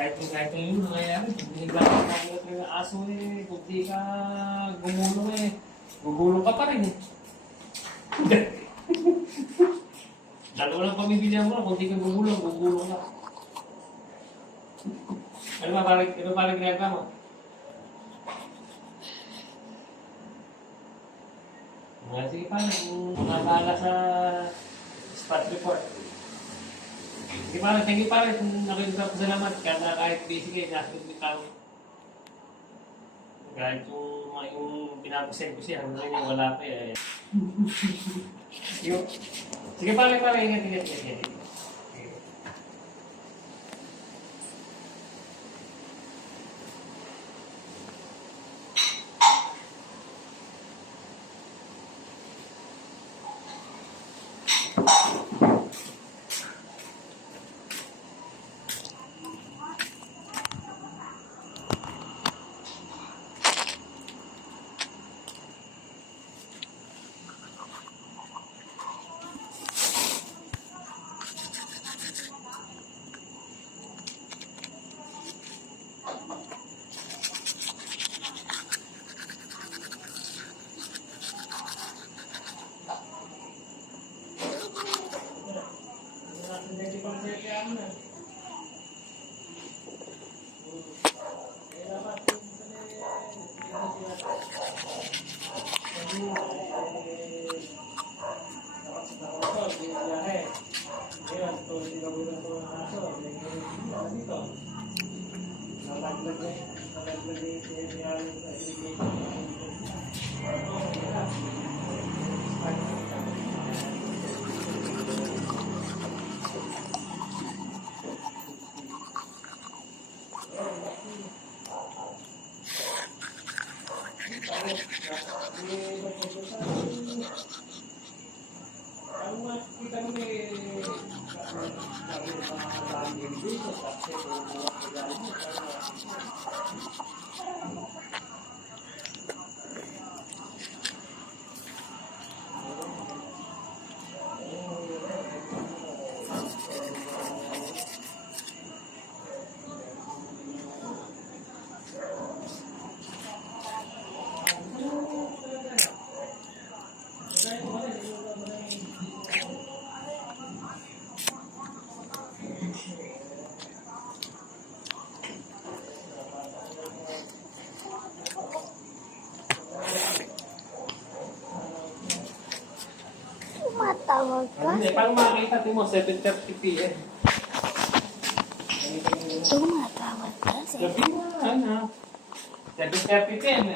kahit yung nangyayari, naglalakad ka ng aso eh, kung di ka gumulong eh, gugulong ka pa rin eh. Dalawa lang pamibigyan mo, kung di ka gugulong ka. Ano ba ginagawa mo? Sige pa, nakakala sa spot report. Sige pa, thank you pa rin. Salamat kahit busy kayo, nasa kami. Kahit yung pinapasend ko siya, hanggang ngayon wala pa eh. Sige pa rin, ingat. Tumatawag ka? Hindi, parang makakita mo, 7:30 p.m. Tumatawag ka? Sabi mo, 7:30 p.m.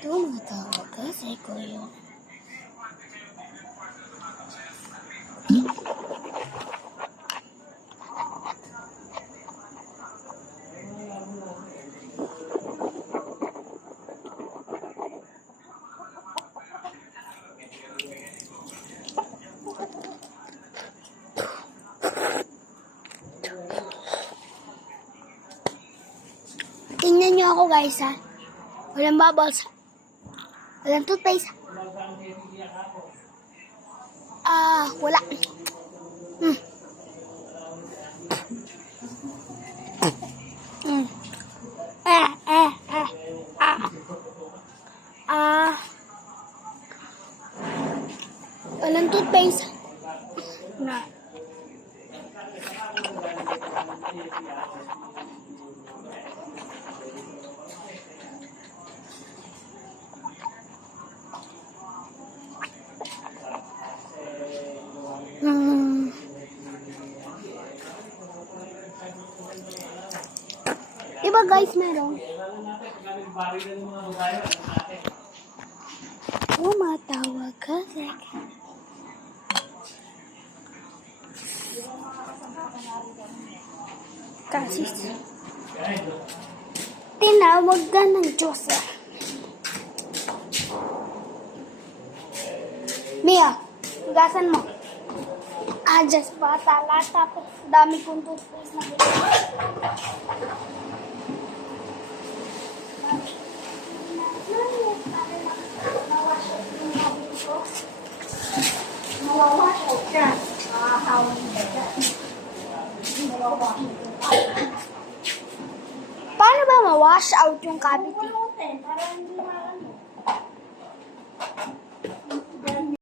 Tumatawag ka? Say ko yun. Tingnan nyo ako guys ha. Walang bubbles. Walang toothpaste. Wala. Walang toothpaste. Na. Diba guys, meron? tumatawag ka. Kasi Kahit, tinawag ka ng Diyos. Mia, hugasan mo. Just bata lang. Tapos dami kong toothpaste na bilhin. Mawawash out yan. Makakawin ka dyan. Mawawash out. Paano ba ma-wash out yung cavity? Para hindi maano.